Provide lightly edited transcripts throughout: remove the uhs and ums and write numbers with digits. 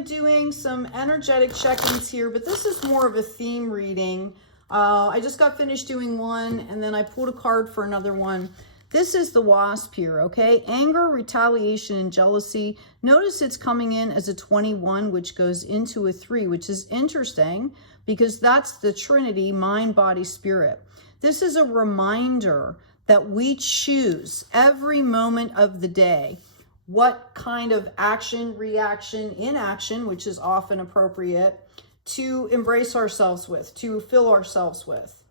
am doing some energetic check-ins here, but this is more of a theme reading. I just got finished doing one, and then I pulled a card for another one. This is the Wasp here, okay? Anger, retaliation, and jealousy. Notice it's coming in as a 21, which goes into a 3, which is interesting because that's the Trinity, mind, body, spirit. This is a reminder that we choose every moment of the day what kind of action, reaction, inaction, which is often appropriate, to embrace ourselves with, to fill ourselves with.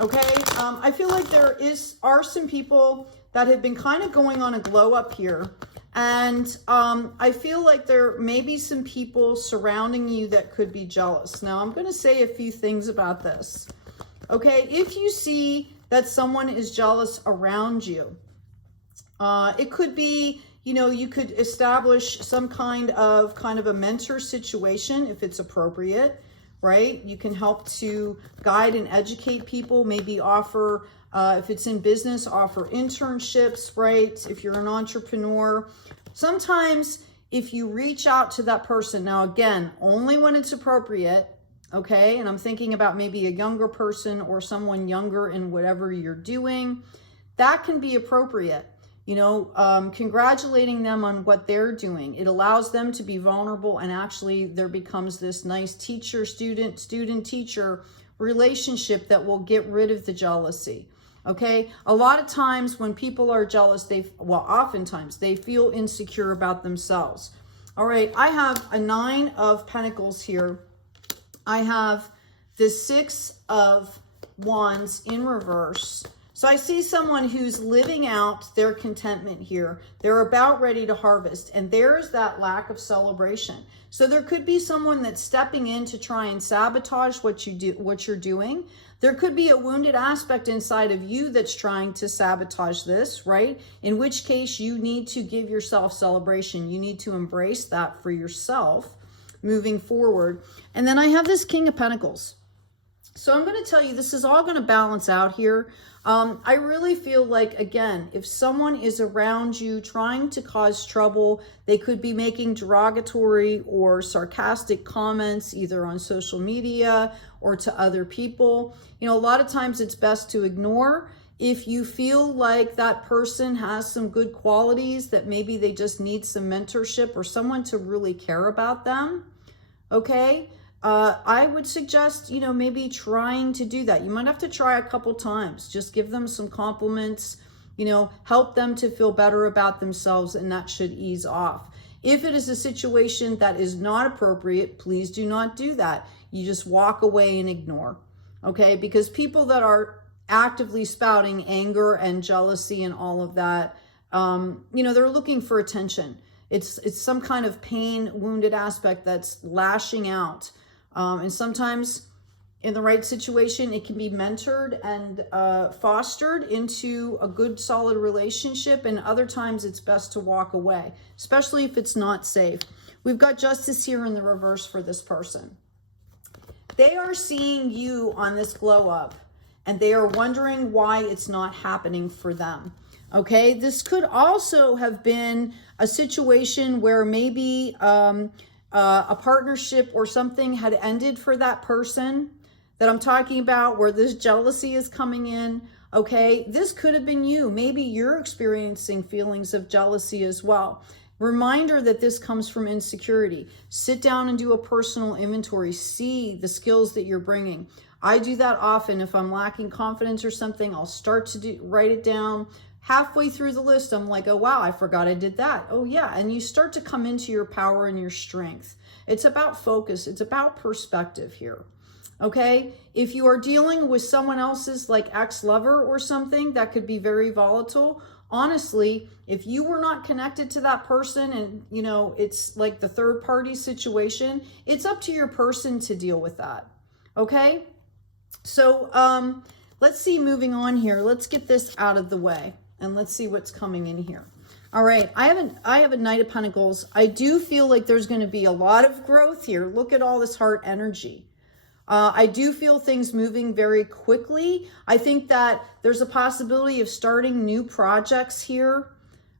Okay, I feel like there are some people that have been kind of going on a glow up here. And I feel like there may be some people surrounding you that could be jealous. Now, I'm going to say a few things about this. Okay, if you see that someone is jealous around you, it could be, you know, you could establish some kind of a mentor situation if it's appropriate. Right? You can help to guide and educate people, maybe offer, if it's in business, offer internships, right? If you're an entrepreneur. Sometimes if you reach out to that person, now again, only when it's appropriate, okay? And I'm thinking about maybe a younger person or someone younger in whatever you're doing, that can be appropriate. You know, congratulating them on what they're doing. It allows them to be vulnerable, and actually there becomes this nice teacher-student, student-teacher relationship that will get rid of the jealousy. Okay, a lot of times when people are jealous, oftentimes they feel insecure about themselves. All right, I have a 9 of Pentacles here. I have the 6 of Wands in reverse. So I see someone who's living out their contentment here. They're about ready to harvest, and there's that lack of celebration. So there could be someone that's stepping in to try and sabotage what you're doing. There could be a wounded aspect inside of you that's trying to sabotage this, right? In which case you need to give yourself celebration. You need to embrace that for yourself moving forward. And then I have this King of Pentacles. So I'm going to tell you, this is all going to balance out here. I really feel like, again, if someone is around you trying to cause trouble, they could be making derogatory or sarcastic comments either on social media or to other people. You know, a lot of times it's best to ignore. If you feel like that person has some good qualities, that maybe they just need some mentorship or someone to really care about them, okay? I would suggest, you know, maybe trying to do that. You might have to try a couple times. Just give them some compliments, you know, help them to feel better about themselves, and that should ease off. If it is a situation that is not appropriate, please do not do that. You just walk away and ignore, okay? Because people that are actively spouting anger and jealousy and all of that, you know, they're looking for attention. It's some kind of pain, wounded aspect that's lashing out. And sometimes in the right situation, it can be mentored and fostered into a good, solid relationship. And other times it's best to walk away, especially if it's not safe. We've got Justice here in the reverse for this person. They are seeing you on this glow up, and they are wondering why it's not happening for them. Okay, this could also have been a situation where maybe a partnership or something had ended for that person that I'm talking about, where this jealousy is coming in. Okay, this could have been you. Maybe you're experiencing feelings of jealousy as well. Reminder that this comes from insecurity. Sit down and do a personal inventory. See the skills that you're bringing. I do that often. If I'm lacking confidence or something, I'll start to write it down. Halfway through the list, I'm like, oh, wow, I forgot I did that. Oh, yeah. And you start to come into your power and your strength. It's about focus. It's about perspective here. Okay. If you are dealing with someone else's like ex-lover or something, that could be very volatile. Honestly, if you were not connected to that person and, you know, it's like the third party situation, it's up to your person to deal with that. Okay. So let's see, moving on here. Let's get this out of the way. And let's see what's coming in here. All right, I have a Knight of Pentacles. I do feel like there's going to be a lot of growth here. Look at all this heart energy. I do feel things moving very quickly. I think that there's a possibility of starting new projects here.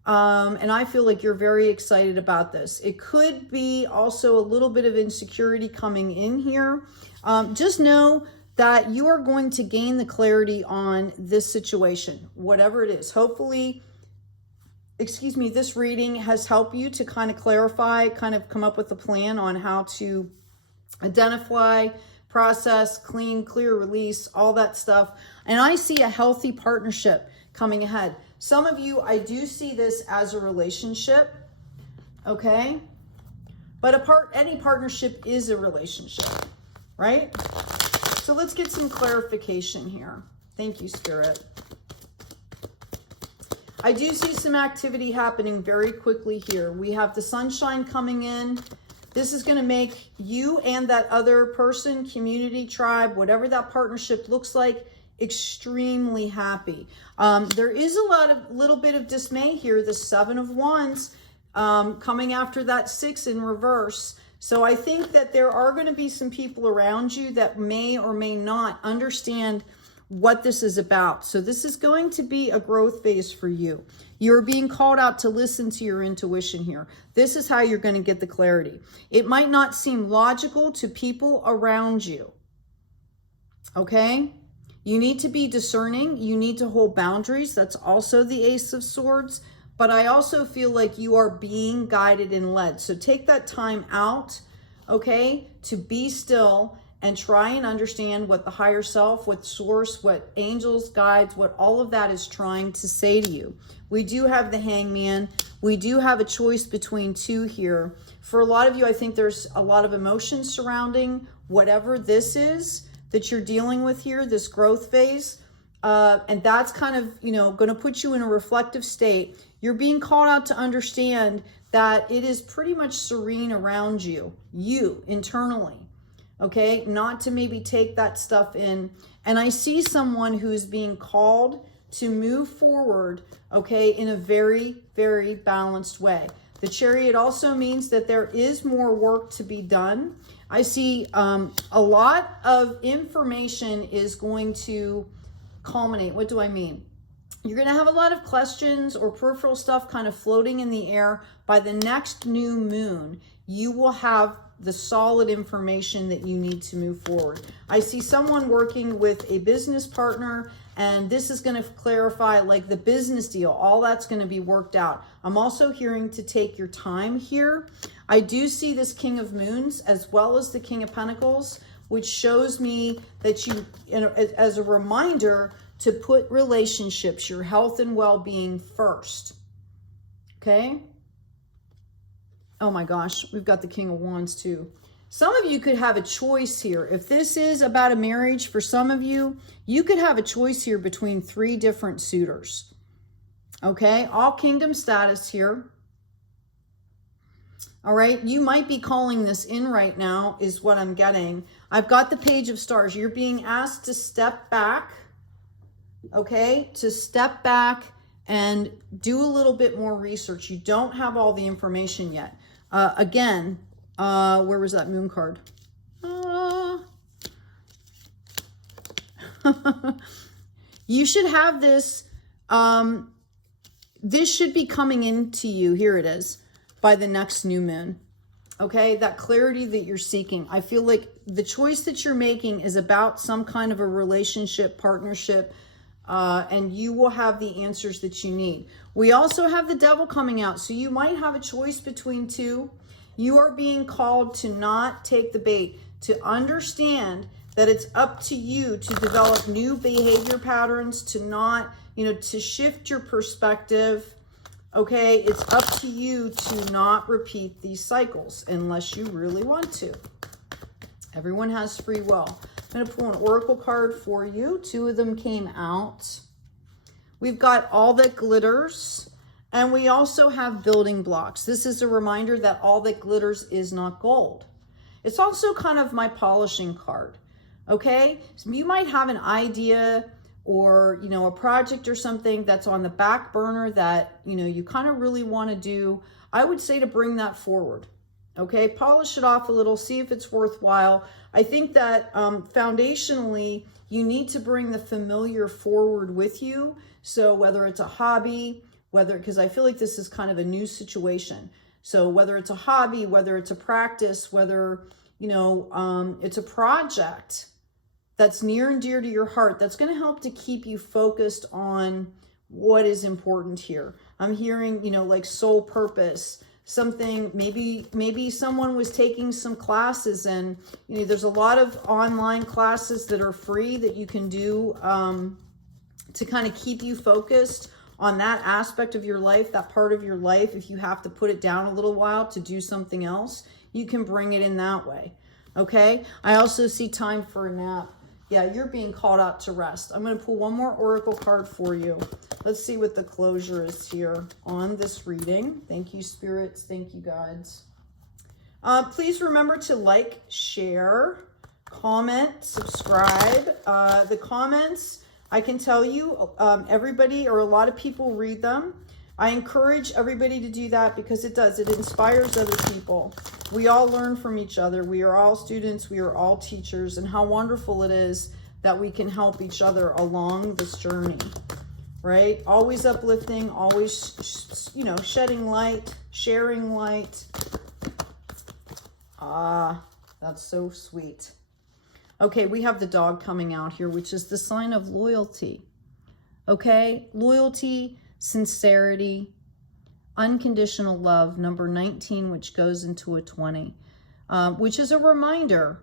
And I feel like you're very excited about this. It could be also a little bit of insecurity coming in here. Just know that you are going to gain the clarity on this situation, whatever it is. Hopefully, this reading has helped you to kind of clarify, kind of come up with a plan on how to identify, process, clean, clear, release, all that stuff. And I see a healthy partnership coming ahead. Some of you, I do see this as a relationship, okay? But any partnership is a relationship, right? So let's get some clarification here. Thank you, Spirit. I do see some activity happening very quickly here. We have the sunshine coming in. This is going to make you and that other person, community, tribe, whatever that partnership looks like, extremely happy. There is a little bit of dismay here. The 7 of Wands coming after that 6 in reverse. So I think that there are going to be some people around you that may or may not understand what this is about. So this is going to be a growth phase for you. You're being called out to listen to your intuition here. This is how you're going to get the clarity. It might not seem logical to people around you. Okay? You need to be discerning. You need to hold boundaries. That's also the Ace of Swords. But I also feel like you are being guided and led. So take that time out, okay, to be still and try and understand what the higher self, what source, what angels, guides, what all of that is trying to say to you. We do have the Hangman. We do have a choice between 2 here. For a lot of you, I think there's a lot of emotion surrounding whatever this is that you're dealing with here, this growth phase. And that's kind of, going to put you in a reflective state. You're being called out to understand that it is pretty much serene around you internally, okay? Not to maybe take that stuff in. And I see someone who is being called to move forward, okay, in a very, very balanced way. The Chariot also means that there is more work to be done. I see a lot of information is going to culminate. What do I mean? You're going to have a lot of questions or peripheral stuff kind of floating in the air. By the next new moon, you will have the solid information that you need to move forward. I see someone working with a business partner, and this is going to clarify like the business deal. All that's going to be worked out. I'm also hearing to take your time here. I do see this King of Moons as well as the King of Pentacles, which shows me that you know, as a reminder to put relationships, your health and well-being first. Okay? Oh my gosh, we've got the King of Wands too. Some of you could have a choice here. If this is about a marriage for some of you, you could have a choice here between 3 different suitors. Okay? All kingdom status here. All right, you might be calling this in right now is what I'm getting. I've got the Page of Stars. You're being asked to step back, okay? To step back and do a little bit more research. You don't have all the information yet. Again, where was that moon card? You should have this. This should be coming into you. Here it is. By the next new moon. Okay, that clarity that you're seeking. I feel like the choice that you're making is about some kind of a relationship, partnership, and you will have the answers that you need. We also have the Devil coming out, so you might have a choice between 2. You are being called to not take the bait, to understand that it's up to you to develop new behavior patterns, to not, to shift your perspective. Okay, it's up to you to not repeat these cycles unless you really want to. Everyone has free will. I'm going to pull an oracle card for you. 2 of them came out. We've got All That Glitters, and we also have Building Blocks. This is a reminder that all that glitters is not gold. It's also kind of my polishing card. Okay, so you might have an idea or, a project or something that's on the back burner that, you kind of really want to do. I would say to bring that forward. Okay, polish it off a little, see if it's worthwhile. I think that foundationally, you need to bring the familiar forward with you. So whether it's a hobby whether, because I feel like this is kind of a new situation. So whether it's a hobby, whether it's a practice, whether, you know, it's a project that's near and dear to your heart, that's going to help to keep you focused on what is important here. I'm hearing, you know, like soul purpose, something, maybe someone was taking some classes, and, you know, there's a lot of online classes that are free that you can do to kind of keep you focused on that aspect of your life, that part of your life. If you have to put it down a little while to do something else, you can bring it in that way. Okay. I also see time for a nap. Yeah, you're being called out to rest. I'm going to pull one more oracle card for you. Let's see what the closure is here on this reading. Thank you, spirits. Thank you, guides. Please remember to like, share, comment, subscribe. The comments, I can tell you, everybody or a lot of people read them. I encourage everybody to do that because it does. It inspires other people. We all learn from each other. We are all students. We are all teachers. And how wonderful it is that we can help each other along this journey, right? Always uplifting, always, you know, shedding light, sharing light. Ah, that's so sweet. Okay, we have the dog coming out here, which is the sign of loyalty. Okay, loyalty, sincerity, unconditional love, number 19, which goes into a 20, which is a reminder,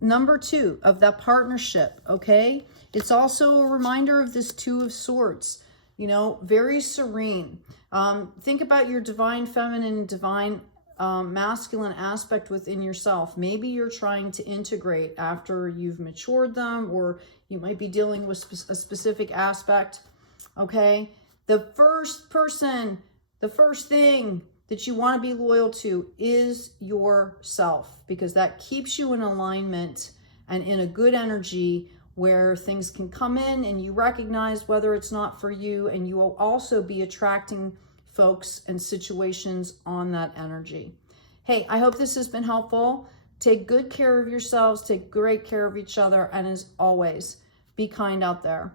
number 2, of that partnership, okay? It's also a reminder of this 2 of Swords, you know, very serene. Think about your divine feminine, divine masculine aspect within yourself. Maybe you're trying to integrate after you've matured them, or you might be dealing with a specific aspect, okay? The first person, the first thing that you want to be loyal to is yourself, because that keeps you in alignment and in a good energy where things can come in and you recognize whether it's not for you, and you will also be attracting folks and situations on that energy. Hey, I hope this has been helpful. Take good care of yourselves, take great care of each other, and as always, be kind out there.